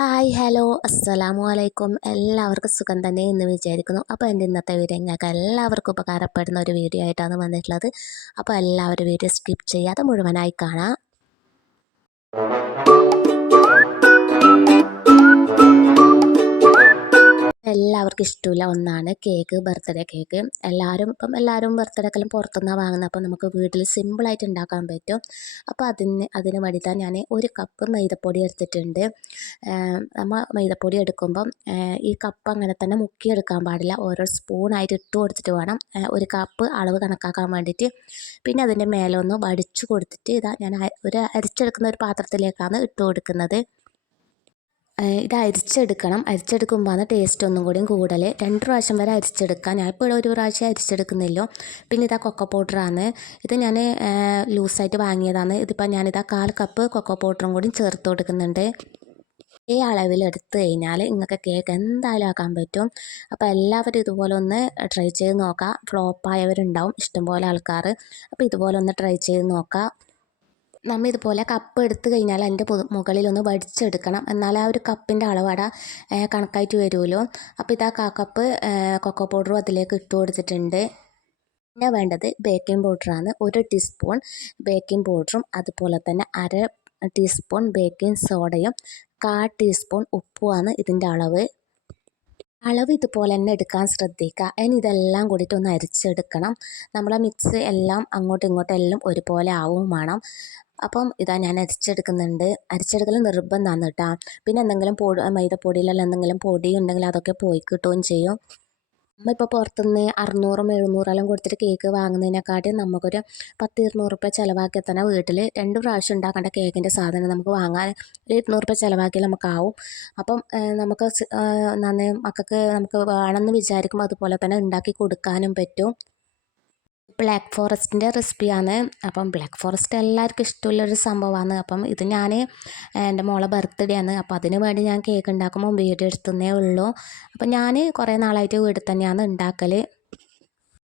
Hi hello അസ്സലാമു അലൈക്കും. എല്ലാവർക്കും സുഖം തന്നെ എന്ന് വിചാരിക്കുന്നു. അപ്പോൾ എൻ്റെ ഇന്നത്തെ വീഡിയോ ഞങ്ങൾക്ക് എല്ലാവർക്കും ഉപകാരപ്പെടുന്ന ഒരു വീഡിയോ ആയിട്ടാണ് വന്നിട്ടുള്ളത്. അപ്പോൾ എല്ലാവരും വീഡിയോ സ്കിപ്പ് ചെയ്യാതെ മുഴുവനായി കാണാം. എല്ലാവർക്കും ഇഷ്ടമില്ല ഒന്നാണ് കേക്ക്, ബർത്ത്ഡേ കേക്ക്. എല്ലാവരും ബർത്ത്ഡേക്കെല്ലാം പുറത്തുനിന്നാണ് വാങ്ങുന്നത്. അപ്പോൾ നമുക്ക് വീട്ടിൽ സിമ്പിളായിട്ട് ഉണ്ടാക്കാൻ പറ്റും. അപ്പോൾ അതിന് വേണ്ടിയിട്ടാണ് ഞാൻ ഒരു കപ്പ് മൈദപ്പൊടി എടുത്തിട്ടുണ്ട്. നമ്മൾ മൈദപ്പൊടി എടുക്കുമ്പം ഈ കപ്പ് അങ്ങനെ തന്നെ മുക്കിയെടുക്കാൻ പാടില്ല. ഓരോ സ്പൂണായിട്ട് ഇട്ട് കൊടുത്തിട്ട് വേണം ഒരു കപ്പ് അളവ് കണക്കാക്കാൻ വേണ്ടിയിട്ട്. പിന്നെ അതിൻ്റെ മേലെ ഒന്ന് വടിച്ചു കൊടുത്തിട്ട് ഞാൻ അരിച്ചെടുക്കുന്ന ഒരു പാത്രത്തിലേക്കാണ് ഇട്ട് കൊടുക്കുന്നത്. ഇത് അരിച്ചെടുക്കുമ്പോഴാണ് ടേസ്റ്റ് ഒന്നും കൂടിയും കൂടുതൽ. 2 പ്രാവശ്യം വരെ അരിച്ചെടുക്കാം. ഞാനിപ്പോൾ ഒരു പ്രാവശ്യം അരിച്ചെടുക്കുന്നില്ലോ. പിന്നെ ഇതാ കൊക്കോ പൗഡറാണ്. ഇത് ഞാൻ ലൂസായിട്ട് വാങ്ങിയതാണ്. ഇതിപ്പോൾ ഞാനിതാ 1/4 കപ്പ് കൊക്കോ പൗഡറും കൂടി ചേർത്ത് കൊടുക്കുന്നുണ്ട്. ഈ അളവിലെടുത്ത് കഴിഞ്ഞാൽ നിങ്ങൾക്ക് കേക്ക് എന്തായാലും ആക്കാൻ പറ്റും. അപ്പോൾ എല്ലാവരും ഇതുപോലെ ഒന്ന് ട്രൈ ചെയ്ത് നോക്കാം. ഫ്ലോപ്പായവരുണ്ടാവും ഇഷ്ടംപോലെ ആൾക്കാർ. അപ്പോൾ ഇതുപോലെ ഒന്ന് ട്രൈ ചെയ്ത് നോക്കാം. നമ്മൾ ഇതുപോലെ കപ്പ് എടുത്തു കഴിഞ്ഞാൽ അതിൻ്റെ മുകളിലൊന്ന് വടിച്ചെടുക്കണം. എന്നാൽ ആ ഒരു കപ്പിൻ്റെ അളവട കണക്കായിട്ട് വരുമല്ലോ. അപ്പോൾ ഇതാ കപ്പ് കൊക്കോ പൗഡറും അതിലേക്ക് ഇട്ട് കൊടുത്തിട്ടുണ്ട്. പിന്നെ വേണ്ടത് ബേക്കിംഗ് പൗഡറാണ്. 1 ടീസ്പൂൺ ബേക്കിംഗ് പൗഡറും അതുപോലെ തന്നെ 1/2 ടീസ്പൂൺ ബേക്കിംഗ് സോഡയും 1/4 ടീസ്പൂൺ ഉപ്പുമാണ് ഇതിൻ്റെ അളവ്. ഇതുപോലെ തന്നെ എടുക്കാൻ ശ്രദ്ധിക്കുക. ഇനി ഇതെല്ലാം കൂടിയിട്ട് ഒന്ന് അരിച്ചെടുക്കണം. നമ്മളെ മിക്സ് എല്ലാം അങ്ങോട്ടും ഇങ്ങോട്ടും എല്ലാം ഒരുപോലെ ആവും വേണം. അപ്പം ഇതാ ഞാൻ അരിച്ചെടുക്കുന്നുണ്ട്. അരിച്ചെടുക്കൽ നിർബന്ധമാണ് കേട്ടോ. പിന്നെ എന്തെങ്കിലും മൈദപ്പൊടിയിലെല്ലാം എന്തെങ്കിലും പൊടി ഉണ്ടെങ്കിൽ അതൊക്കെ പോയി കിട്ടുകയും ചെയ്യും. നമ്മളിപ്പോൾ പുറത്തുനിന്ന് 600 700 കൊടുത്തിട്ട് കേക്ക് വാങ്ങുന്നതിനെക്കാട്ടി നമുക്കൊരു 10-200 റുപ്യ ചിലവാക്കിയാൽ തന്നെ വീട്ടിൽ 2 പ്രാവശ്യം ഉണ്ടാക്കേണ്ട കേക്കിൻ്റെ സാധനം നമുക്ക് വാങ്ങാൻ ഒരു 200 റുപ്യ ചിലവാക്കിയാൽ നമുക്കാവും. അപ്പം നമുക്ക് മക്കൾക്ക് നമുക്ക് വേണമെന്ന് വിചാരിക്കും അതുപോലെ തന്നെ ഉണ്ടാക്കി കൊടുക്കാനും പറ്റും. ബ്ലാക്ക് ഫോറസ്റ്റിൻ്റെ റെസിപ്പിയാണ്. അപ്പം ബ്ലാക്ക് ഫോറസ്റ്റ് എല്ലാവർക്കും ഇഷ്ടമുള്ളൊരു സംഭവമാണ്. അപ്പം ഇത് ഞാൻ എൻ്റെ മോളെ ബർത്ത്ഡേ ആണ്. അപ്പം അതിന് വേണ്ടി ഞാൻ കേക്ക് ഉണ്ടാക്കുമ്പോൾ വീഡിയോ എടുത്തതേ ഉള്ളൂ. അപ്പം ഞാൻ കുറേ നാളായിട്ട് വീട്ടിൽ തന്നെയാണ് ഉണ്ടാക്കൽ.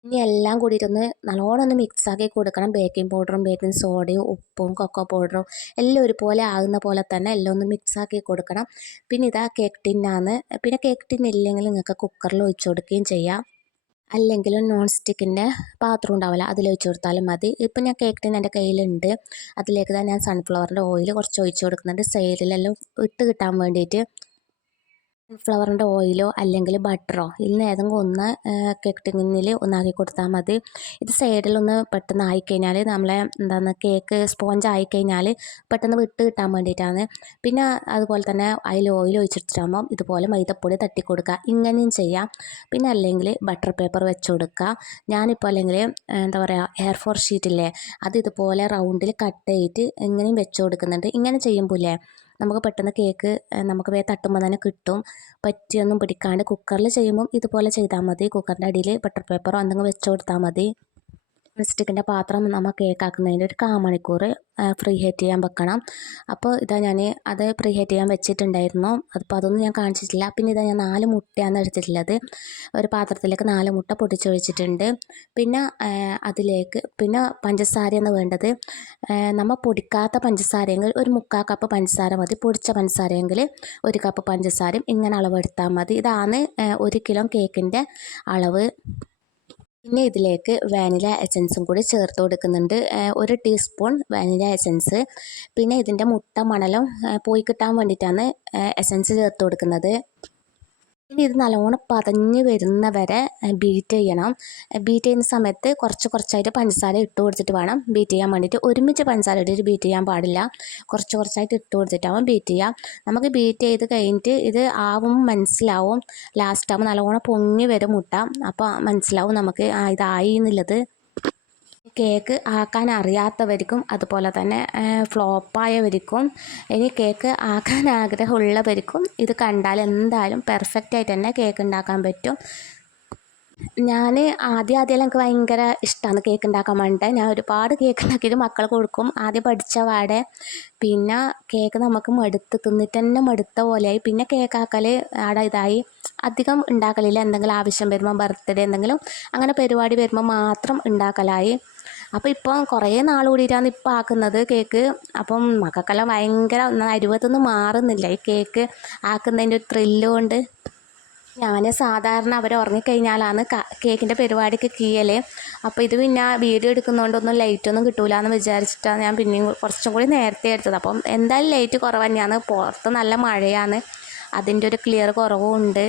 ഇനി എല്ലാം കൂടിയിട്ടൊന്ന് നല്ലോണം ഒന്ന് മിക്സാക്കി കൊടുക്കണം. ബേക്കിംഗ് പൗഡറും ബേക്കിംഗ് സോഡയും ഉപ്പും കൊക്കോ പൗഡറും എല്ലാം ഒരുപോലെ ആകുന്ന പോലെ തന്നെ എല്ലാം ഒന്ന് മിക്സാക്കി കൊടുക്കണം. പിന്നെ ഇതാ കേക്ക് ടിന്നാണ്. പിന്നെ കേക്ക് ടിൻ ഇല്ലെങ്കിൽ നിങ്ങൾക്ക് കുക്കറിൽ ഒഴിച്ചു കൊടുക്കുകയും ചെയ്യാം. അല്ലെങ്കിൽ നോൺ സ്റ്റിക്കിൻ്റെ പാത്രം ഉണ്ടാവില്ല, അതിലൊഴിച്ച് കൊടുത്താലും മതി. ഇപ്പം ഞാൻ കേക്ക് ടിൻ എൻ്റെ കയ്യിലുണ്ട്. അതിലേക്ക് തന്നെ ഞാൻ സൺഫ്ലവറിൻ്റെ ഓയിൽ കുറച്ച് ഒഴിച്ച് കൊടുക്കുന്നുണ്ട് സൈഡിലെല്ലാം ഇട്ട് കിട്ടാൻ വേണ്ടിയിട്ട്. സൺഫ്ലവറിൻ്റെ ഓയിലോ അല്ലെങ്കിൽ ബട്ടറോ ഇതിൽ ഏതെങ്കിലും ഒന്ന് കേക്ക് ടിന്നിൽ ഒന്നാക്കി കൊടുത്താൽ മതി. ഇത് സൈഡിലൊന്ന് പെട്ടെന്ന് ആയിക്കഴിഞ്ഞാൽ നമ്മളെ കേക്ക് സ്പോഞ്ച് ആയിക്കഴിഞ്ഞാൽ പെട്ടെന്ന് വിട്ട് കിട്ടാൻ വേണ്ടിയിട്ടാണ്. പിന്നെ അതുപോലെ തന്നെ അതിൽ ഓയിൽ ഒഴിച്ചിട്ടാകുമ്പം ഇതുപോലെ മൈദപ്പൊടി തട്ടി കൊടുക്കുക. ഇങ്ങനെയും ചെയ്യാം. പിന്നെ അല്ലെങ്കിൽ ബട്ടർ പേപ്പർ വെച്ച് കൊടുക്കുക. ഞാനിപ്പോൾ അല്ലെങ്കിൽ എന്താ പറയുക എയർ ഫോർ ഷീറ്റില്ലേ, അത് ഇതുപോലെ റൗണ്ടിൽ കട്ട് ചെയ്തിട്ട് ഇങ്ങനെയും വെച്ച് കൊടുക്കുന്നുണ്ട്. ഇങ്ങനെ ചെയ്യുമ്പോൾ നമുക്ക് പെട്ടെന്ന് കേക്ക് നമുക്ക് വേഗം തട്ടുമ്പോൾ തന്നെ കിട്ടും. പറ്റിയൊന്നും പിടിക്കാണ്ട് കുക്കറിൽ ചെയ്യുമ്പം ഇതുപോലെ ചെയ്താൽ മതി. കുക്കറിൻ്റെ അടിയിൽ ബട്ടർ പേപ്പറോ എന്തെങ്കിലും വെച്ച് കൊടുത്താൽ മതി. സ്റ്റിക്കിൻ്റെ പാത്രം നമ്മൾ കേക്കാക്കുന്നതിൻ്റെ ഒരു 1/4 മണിക്കൂർ ഫ്രീ ഹീറ്റ് ചെയ്യാൻ വെക്കണം. അപ്പോൾ ഇതാ ഞാൻ അത് ഫ്രീ ഹീറ്റ് ചെയ്യാൻ വെച്ചിട്ടുണ്ടായിരുന്നു. അപ്പോൾ അതൊന്നും ഞാൻ കാണിച്ചിട്ടില്ല. പിന്നെ ഇതാ ഞാൻ 4 മുട്ടയാണ് എടുത്തിട്ടുള്ളത്. ഒരു പാത്രത്തിലേക്ക് 4 മുട്ട പൊട്ടിച്ചൊഴിച്ചിട്ടുണ്ട്. പിന്നെ അതിലേക്ക് പിന്നെ പഞ്ചസാരയാണ് വേണ്ടത്. നമ്മൾ പൊടിക്കാത്ത പഞ്ചസാരയെങ്കിൽ ഒരു 3/4 കപ്പ് പഞ്ചസാര മതി. പൊടിച്ച പഞ്ചസാരയെങ്കിൽ 1 കപ്പ് പഞ്ചസാരയും ഇങ്ങനെ അളവെടുത്താൽ മതി. ഇതാണ് 1 കിലോ കേക്കിൻ്റെ അളവ്. പിന്നെ ഇതിലേക്ക് വാനില എസൻസും കൂടി ചേർത്ത് കൊടുക്കുന്നുണ്ട്. 1 ടീസ്പൂൺ വാനില എസൻസ്. പിന്നെ ഇതിൻ്റെ മുട്ട മണലും പോയി കിട്ടാൻ വേണ്ടിയിട്ടാണ് എസൻസ് ചേർത്ത് കൊടുക്കുന്നത്. ഇനി ഇത് നല്ലോണം പതഞ്ഞ് വരുന്ന വരെ ബീറ്റ് ചെയ്യണം. ബീറ്റ് ചെയ്യുന്ന സമയത്ത് കുറച്ചായിട്ട് പഞ്ചസാര ഇട്ട് കൊടുത്തിട്ട് വേണം ബീറ്റ് ചെയ്യാൻ വേണ്ടിയിട്ട്. ഒരുമിച്ച് പഞ്ചസാര ഇട്ടിട്ട് ബീറ്റ് ചെയ്യാൻ പാടില്ല. കുറച്ചായിട്ട് ഇട്ട് കൊടുത്തിട്ടാവും ബീറ്റ് ചെയ്യുക. നമുക്ക് ബീറ്റ് ചെയ്ത് കഴിഞ്ഞിട്ട് ഇത് ആവുമ്പോൾ മനസ്സിലാവും. ലാസ്റ്റ് ആവുമ്പോൾ നല്ലോണം പൊങ്ങി വരും മുട്ട. അപ്പോൾ മനസ്സിലാവും നമുക്ക് ഇതായി എന്നുള്ളത്. കേക്ക് ആക്കാൻ അറിയാത്തവർക്കും അതുപോലെ തന്നെ ഫ്ലോപ്പായവർക്കും ഇനി കേക്ക് ആക്കാൻ ആഗ്രഹമുള്ളവർക്കും ഇത് കണ്ടാൽ എന്തായാലും പെർഫെക്റ്റായിട്ട് തന്നെ കേക്ക് ഉണ്ടാക്കാൻ പറ്റും. ഞാൻ ആദ്യം എനിക്ക് ഭയങ്കര ഇഷ്ടമാണ് കേക്ക് ഉണ്ടാക്കാൻ വേണ്ടിയിട്ട്. ഞാൻ ഒരുപാട് കേക്ക് ഉണ്ടാക്കിയിട്ട് മക്കൾ കൊടുക്കും. ആദ്യം പഠിച്ച പാടെ പിന്നെ കേക്ക് നമുക്ക് തിന്നിട്ട് തന്നെ മടുത്ത പോലെയായി. പിന്നെ കേക്ക് ആക്കൽ അവിടെ ഇതായി. അധികം ഉണ്ടാക്കലില്ല. എന്തെങ്കിലും ആവശ്യം വരുമ്പോൾ ബർത്ത്ഡേ എന്തെങ്കിലും അങ്ങനെ പരിപാടി വരുമ്പോൾ മാത്രം ഉണ്ടാക്കലായി. അപ്പോൾ ഇപ്പം കുറേ നാൾ കൂടിയിട്ടാണ് ഇപ്പം ആക്കുന്നത് കേക്ക്. അപ്പം മക്കൾക്കെല്ലാം ഭയങ്കര അരുവത്തൊന്നും മാറുന്നില്ല ഈ കേക്ക് ആക്കുന്നതിൻ്റെ ഒരു ത്രില്ല് കൊണ്ട്. ഞാൻ സാധാരണ അവർ ഉറങ്ങിക്കഴിഞ്ഞാലാണ് കേക്കിൻ്റെ പരിപാടിക്ക് കീയൽ. അപ്പോൾ ഇത് പിന്നെ വീഡിയോ എടുക്കുന്നതുകൊണ്ടൊന്നും ലൈറ്റൊന്നും കിട്ടൂല എന്ന് വിചാരിച്ചിട്ടാണ് ഞാൻ പിന്നെയും കുറച്ചും കൂടി നേരത്തെ എടുത്തത്. അപ്പം എന്തായാലും ലൈറ്റ് കുറവ് തന്നെയാണ്, പുറത്ത് നല്ല മഴയാണ്, അതിൻ്റെ ഒരു ക്ലിയർ കുറവും ഉണ്ട്.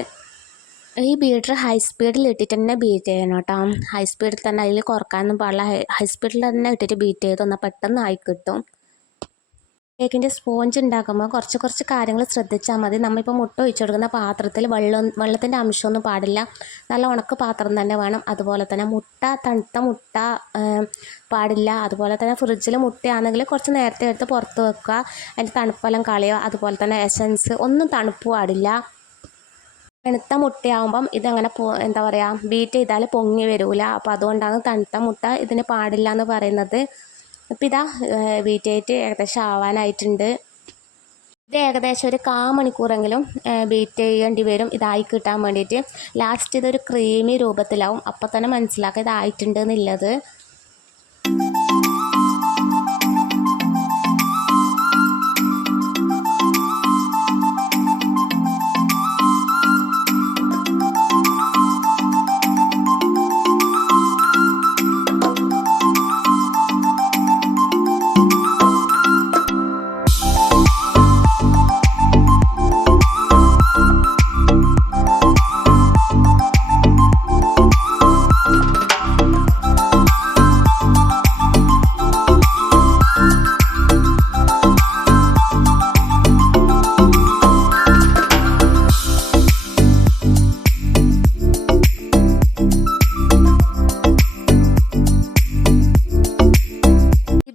ഈ ബീറ്റർ ഹൈ സ്പീഡിൽ ഇട്ടിട്ട് തന്നെ ബീറ്റ് ചെയ്യണം കേട്ടോ. ഹൈ സ്പീഡിൽ തന്നെ, അതിൽ കുറക്കാനൊന്നും പാടില്ല. ഹൈ സ്പീഡിൽ തന്നെ ഇട്ടിട്ട് ബീറ്റ് ചെയ്ത് എന്നാൽ പെട്ടെന്ന് ആയി കിട്ടും. കേക്കിൻ്റെ സ്പോഞ്ച് ഉണ്ടാക്കുമ്പോൾ കുറച്ച് കാര്യങ്ങൾ ശ്രദ്ധിച്ചാൽ മതി. നമ്മളിപ്പോൾ മുട്ട ഒഴിച്ചു കൊടുക്കുന്ന പാത്രത്തിൽ വെള്ളത്തിൻ്റെ അംശമൊന്നും പാടില്ല, നല്ല ഉണക്ക പാത്രം തന്നെ വേണം. അതുപോലെ തന്നെ തണുത്ത മുട്ട പാടില്ല. അതുപോലെ തന്നെ ഫ്രിഡ്ജിൽ മുട്ടയാണെങ്കിൽ കുറച്ച് നേരത്തെ എടുത്ത് പുറത്ത് വെക്കുക, അതിൻ്റെ തണുപ്പെല്ലാം കളയുക. അതുപോലെ തന്നെ എസൻസ് ഒന്നും തണുപ്പ് പാടില്ല. തണുത്ത മുട്ടയാകുമ്പം ഇതങ്ങനെ എന്താ പറയുക, ബീറ്റ് ചെയ്താൽ പൊങ്ങി വരില്ല. അപ്പോൾ അതുകൊണ്ടാണ് തണുത്ത മുട്ട ഇതിന് പാടില്ല എന്ന് പറയുന്നത്. അപ്പം ഇതാ ബീറ്റ് ചെയ്തിട്ട് ഏകദേശം ആവാനായിട്ടുണ്ട്. ഇത് ഏകദേശം ഒരു 1/4 മണിക്കൂറെങ്കിലും ബീറ്റ് ചെയ്യേണ്ടി വരും ഇതായി കിട്ടാൻ വേണ്ടിയിട്ട്. ലാസ്റ്റ് ഇതൊരു ക്രീമി രൂപത്തിലാവും, അപ്പോൾ തന്നെ മനസ്സിലാക്കുക ഇതായിട്ടുണ്ട് എന്നുള്ളത്.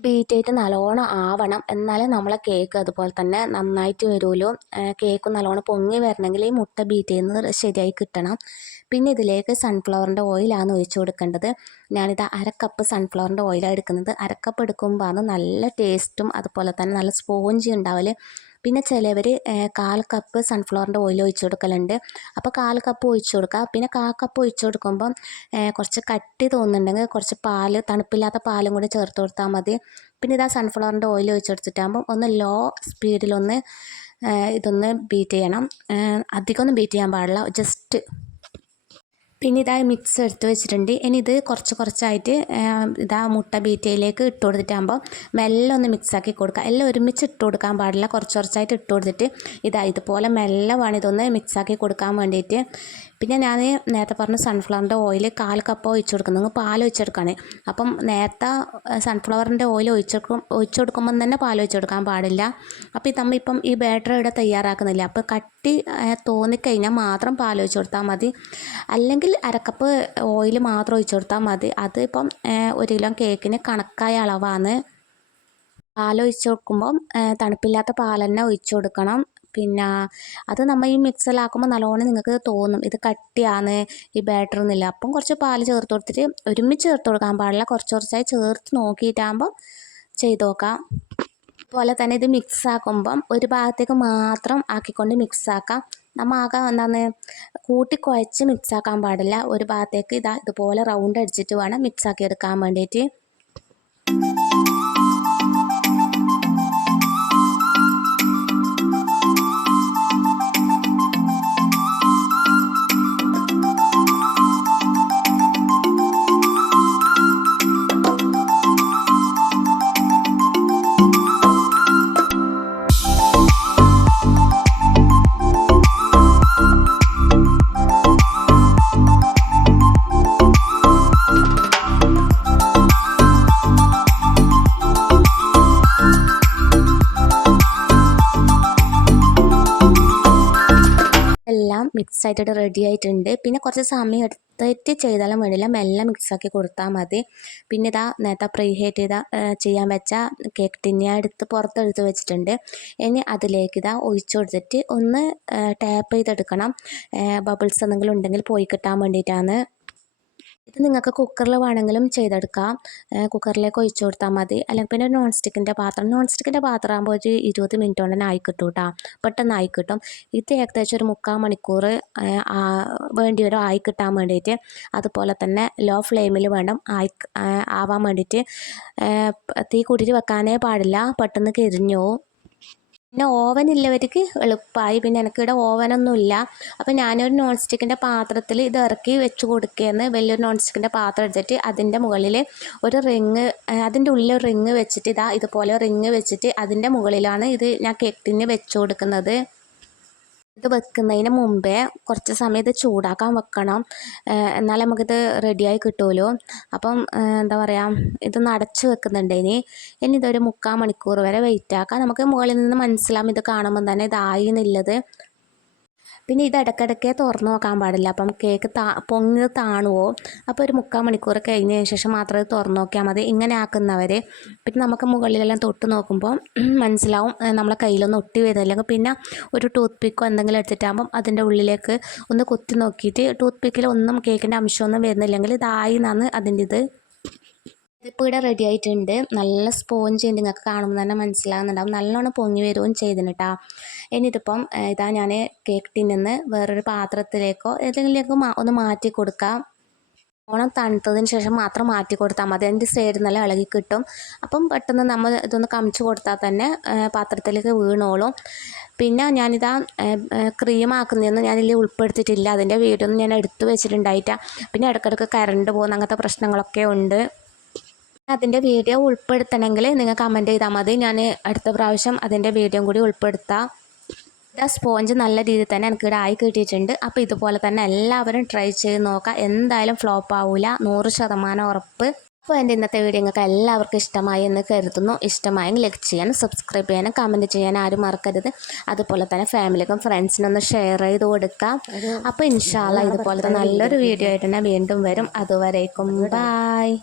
ബീറ്റ് ചെയ്ത് നല്ലോണം ആവണം, എന്നാലേ നമ്മളെ കേക്ക് അതുപോലെ തന്നെ നന്നായിട്ട് വരുമല്ലോ. കേക്ക് നല്ലോണം പൊങ്ങി വരണമെങ്കിൽ ഈ മുട്ട ബീറ്റ് ചെയ്യുന്നത് ശരിയായി കിട്ടണം. പിന്നെ ഇതിലേക്ക് സൺഫ്ലവറിൻ്റെ ഓയിലാണ് ഒഴിച്ചു കൊടുക്കേണ്ടത്. ഞാനിത് 1/2 കപ്പ് സൺഫ്ലവറിൻ്റെ ഓയിലാണ് എടുക്കുന്നത്. 1/2 കപ്പ് എടുക്കുമ്പോൾ നല്ല ടേസ്റ്റും അതുപോലെ തന്നെ നല്ല സ്പോഞ്ചി ഉണ്ടാവൽ. പിന്നെ ചിലവർ 1/4 കപ്പ് സൺഫ്ലവറിൻ്റെ ഓയിൽ ഒഴിച്ചു കൊടുക്കലുണ്ട്. അപ്പോൾ 1/4 കപ്പ് ഒഴിച്ചു കൊടുക്കുക. പിന്നെ 1/4 കപ്പ് ഒഴിച്ചു കൊടുക്കുമ്പം കുറച്ച് കട്ടി തോന്നുന്നുണ്ടെങ്കിൽ കുറച്ച് തണുപ്പില്ലാത്ത പാലും കൂടി ചേർത്ത് കൊടുത്താൽ മതി. പിന്നെ ഇതാ സൺഫ്ലവറിൻ്റെ ഓയിൽ ഒഴിച്ച് കൊടുത്തിട്ടാകുമ്പോൾ ഒന്ന് ലോ സ്പീഡിലൊന്ന് ഇതൊന്ന് ബീറ്റ് ചെയ്യണം. അധികമൊന്നും ബീറ്റ് ചെയ്യാൻ പാടില്ല, ജസ്റ്റ്. പിന്നെ ഇതാ മിക്സ് എടുത്ത് വെച്ചിട്ടുണ്ട്. ഇനി ഇത് കുറച്ചായിട്ട് ഇതാ മുട്ട ബീറ്റയിലേക്ക് ഇട്ട് കൊടുത്തിട്ടാകുമ്പോൾ മെല്ലെ ഒന്ന് മിക്സാക്കി കൊടുക്കുക. എല്ലാം ഒരുമിച്ച് ഇട്ട് കൊടുക്കാൻ പാടില്ല, കുറച്ചായിട്ട് ഇട്ട് കൊടുത്തിട്ട് ഇതുപോലെ മെല്ലെ വേണം ഇതൊന്ന് മിക്സാക്കി കൊടുക്കാൻ വേണ്ടിയിട്ട്. പിന്നെ ഞാൻ നേരത്തെ പറഞ്ഞ സൺഫ്ലവറിൻ്റെ ഓയിൽ 1/4 കപ്പ് ഒഴിച്ച് കൊടുക്കുന്നത്, പാൽ ഒഴിച്ചെടുക്കുകയാണ്. അപ്പം നേരത്തെ സൺഫ്ലവറിൻ്റെ ഓയിൽ ഒഴിച്ചു കൊടുക്കുമ്പം തന്നെ പാൽ ഒഴിച്ചെടുക്കാൻ പാടില്ല. അപ്പോൾ നമ്മളിപ്പം ഈ ബാറ്റർ ഇവിടെ തയ്യാറാക്കുന്നില്ല, അപ്പോൾ കട്ടി തോന്നിക്കഴിഞ്ഞാൽ മാത്രം പാൽ ഒഴിച്ച് കൊടുത്താൽ മതി. അല്ലെങ്കിൽ 1/2 കപ്പ് ഓയിൽ മാത്രം ഒഴിച്ച് കൊടുത്താൽ മതി. അതിപ്പം 1 കിലോ കേക്കിന് കണക്കായ അളവാണ്. പാൽ ഒഴിച്ച് കൊടുക്കുമ്പം തണുപ്പില്ലാത്ത പാൽ തന്നെ ഒഴിച്ച് കൊടുക്കണം. പിന്നെ അത് നമ്മൾ ഈ മിക്സിലാക്കുമ്പോൾ നല്ലോണം നിങ്ങൾക്ക് തോന്നും ഇത് കട്ടിയാണ് ഈ ബാറ്റർ എന്നില്ല. അപ്പം കുറച്ച് പാൽ ചേർത്ത് കൊടുത്തിട്ട് ഒരുമിച്ച് ചേർത്ത് കൊടുക്കാൻ പാടില്ല, കുറച്ചായി ചേർത്ത് നോക്കിയിട്ടാകുമ്പം ചെയ്ത് നോക്കാം. അതുപോലെ തന്നെ ഇത് മിക്സാക്കുമ്പം ഒരു ഭാഗത്തേക്ക് മാത്രം ആക്കിക്കൊണ്ട് മിക്സാക്കാം. നമ്മൾ ആകെ എന്താണ് കൂട്ടി കുഴച്ച് മിക്സാക്കാൻ പാടില്ല. ഒരു ഭാഗത്തേക്ക് ഇതുപോലെ റൗണ്ട് അടിച്ചിട്ട് വേണം മിക്സാക്കി എടുക്കാൻ വേണ്ടിയിട്ട്. എല്ലാം മിക്സ് ആയിട്ട് റെഡി ആയിട്ടുണ്ട്. പിന്നെ കുറച്ച് സമയം എടുത്തിട്ട് ചെയ്താലും വേണ്ടില്ല, മെല്ലെ മിക്സാക്കി കൊടുത്താൽ മതി. പിന്നെ നേരത്തെ പ്രീ ഹീറ്റ് ചെയ്യാൻ വെച്ച കേക്ക് ടിന്ന് എടുത്ത് പുറത്തെടുത്ത് വെച്ചിട്ടുണ്ട്. ഇനി അതിലേക്ക് ഒഴിച്ചു കൊടുത്തിട്ട് ഒന്ന് ടാപ്പ് ചെയ്തെടുക്കണം. ബബിൾസ് എന്തെങ്കിലും ഉണ്ടെങ്കിൽ പോയി കിട്ടാൻ വേണ്ടിയിട്ടാണ്. ഇത് നിങ്ങൾക്ക് കുക്കറിൽ വേണമെങ്കിലും ചെയ്തെടുക്കാം. കുക്കറിലേക്ക് ഒഴിച്ചു കൊടുത്താൽ മതി. അല്ലെങ്കിൽ പിന്നെ നോൺ സ്റ്റിക്കിൻ്റെ പാത്രം ആകുമ്പോൾ ഒരു 20 മിനിറ്റ് കൊണ്ട് തന്നെ ആയി കിട്ടും കേട്ടോ. പെട്ടെന്ന് ആയി കിട്ടും. ഇത് ഏകദേശം ഒരു 3/4 മണിക്കൂർ വേണ്ടി വരും ആയി കിട്ടാൻ വേണ്ടിയിട്ട്. അതുപോലെ തന്നെ ലോ ഫ്ലെയിമിൽ വേണം ആവാൻ വേണ്ടിയിട്ട്. തീ കൂട്ടിയിട്ട് വെക്കാനേ പാടില്ല, പെട്ടെന്ന് കരിഞ്ഞു പോവും. പിന്നെ ഓവൻ ഇല്ലവർക്ക് എളുപ്പമായി. പിന്നെ എനിക്കിവിടെ ഓവനൊന്നുമില്ല. അപ്പോൾ ഞാനൊരു നോൺ സ്റ്റിക്കിൻ്റെ പാത്രത്തിൽ ഇത് ഇറക്കി വെച്ച് കൊടുക്കുകയെന്ന്. വലിയൊരു നോൺ സ്റ്റിക്കിൻ്റെ പാത്രം എടുത്തിട്ട് അതിൻ്റെ മുകളിൽ ഒരു റിങ്, അതിൻ്റെ ഉള്ളിൽ ഒരു റിങ് വെച്ചിട്ട് ഇതുപോലെ റിങ് വെച്ചിട്ട് അതിൻ്റെ മുകളിലാണ് ഇത് ഞാൻ കേക്ക് ടിന്ന് വെച്ച് കൊടുക്കുന്നത്. ഇത് വെക്കുന്നതിന് മുമ്പേ കുറച്ച് സമയം ഇത് ചൂടാക്കാൻ വെക്കണം, എന്നാലേ നമുക്കിത് റെഡിയായി കിട്ടുമല്ലോ. അപ്പം എന്താ പറയുക, ഇതൊന്ന് അടച്ച് വെക്കുന്നുണ്ട്. ഇനി ഇതൊരു 3/4 മണിക്കൂർ വരെ വെയിറ്റ് ആക്കാം. നമുക്ക് മുകളിൽ നിന്ന് മനസ്സിലാവും ഇത് കാണുമ്പം തന്നെ ഇതായി എന്നുള്ളത്. പിന്നെ ഇത് ഇടയ്ക്കിടയ്ക്ക് തുറന്ന് നോക്കാൻ പാടില്ല, അപ്പം കേക്ക് പൊങ്ങി താണുവോ. അപ്പോൾ ഒരു 3/4 മണിക്കൂർ കഴിഞ്ഞതിന് ശേഷം മാത്രം ഇത് തുറന്ന് നോക്കിയാൽ മതി ഇങ്ങനെ ആക്കുന്നവർ. പിന്നെ നമുക്ക് മുകളിലെല്ലാം തൊട്ട് നോക്കുമ്പോൾ മനസ്സിലാവും നമ്മളെ കയ്യിലൊന്നും ഒട്ടി വരുന്നില്ലെങ്കിൽ പിന്നെ ഒരു ടൂത്ത് പിക്കോ എന്തെങ്കിലും എടുത്തിട്ടാകുമ്പം അതിൻ്റെ ഉള്ളിലേക്ക് ഒന്ന് കുത്തി നോക്കിയിട്ട് ടൂത്ത് പിക്കിൽ ഒന്നും കേക്കിൻ്റെ അംശമൊന്നും വരുന്നില്ലെങ്കിൽ ഇതായി എന്നാണ് അതിൻ്റെ ഇത്. ഇതിപ്പോൾ ഇവിടെ റെഡി ആയിട്ടുണ്ട്. നല്ല സ്പോഞ്ച് ഉണ്ട്, നിങ്ങൾക്ക് കാണുമ്പോൾ തന്നെ മനസ്സിലാകുന്നുണ്ടാവും. നല്ലോണം പൊങ്ങി വരികയും ചെയ്തിന് കേട്ടോ. ഇനി ഇതിപ്പം ഞാൻ കേക്ക് ടിന്നിൽ വേറൊരു പാത്രത്തിലേക്കോ ഏതെങ്കിലേക്കോ ഒന്ന് മാറ്റി കൊടുക്കാം. ഓണം തണുത്തതിന് ശേഷം മാത്രം മാറ്റി കൊടുത്താൽ മതി, അതിൻ്റെ സൈഡിൽ നല്ല ഇളകി കിട്ടും. അപ്പം പെട്ടെന്ന് നമ്മൾ ഇതൊന്ന് കമിച്ച് കൊടുത്താൽ തന്നെ പാത്രത്തിലേക്ക് വീണോളും. പിന്നെ ഞാനിതാ ക്രീമാക്കുന്നതൊന്നും ഞാനിതിൽ ഉൾപ്പെടുത്തിയിട്ടില്ല, അതിൻ്റെ വീഡിയോ ഒന്നും ഞാൻ എടുത്തു വെച്ചിട്ടുണ്ടായിട്ടാണ്. പിന്നെ ഇടയ്ക്കിടയ്ക്ക് കറണ്ട് പോകുന്ന അങ്ങനത്തെ പ്രശ്നങ്ങളൊക്കെ ഉണ്ട്. അതിൻ്റെ വീഡിയോ ഉൾപ്പെടുത്തണമെങ്കിൽ നിങ്ങൾ കമൻറ്റ് ചെയ്താൽ മതി, ഞാൻ അടുത്ത പ്രാവശ്യം അതിൻ്റെ വീഡിയോ കൂടി ഉൾപ്പെടുത്താം. ഇത് സ്പോഞ്ച് നല്ല രീതിയിൽ തന്നെ എനിക്കിവിടെ ആയി കിട്ടിയിട്ടുണ്ട്. അപ്പോൾ ഇതുപോലെ തന്നെ എല്ലാവരും ട്രൈ ചെയ്ത് നോക്കാം, എന്തായാലും ഫ്ലോപ്പ് ആവില്ല, 100% ഉറപ്പ്. അപ്പോൾ എൻ്റെ ഇന്നത്തെ വീഡിയോ നിങ്ങൾക്ക് എല്ലാവർക്കും ഇഷ്ടമായി എന്ന് കരുതുന്നു. ഇഷ്ടമായെങ്കിൽ ലൈക്ക് ചെയ്യാനും സബ്സ്ക്രൈബ് ചെയ്യാനും കമൻറ്റ് ചെയ്യാനും ആരും മറക്കരുത്. അതുപോലെ തന്നെ ഫാമിലിക്കും ഫ്രണ്ട്സിനും ഒന്ന് ഷെയർ ചെയ്ത് കൊടുക്കാം. അപ്പോൾ ഇൻഷാ അല്ലാഹ് ഇതുപോലത്തെ നല്ലൊരു വീഡിയോ ആയിട്ട് തന്നെ വീണ്ടും വരും. അതുവരേക്കും ബായ്.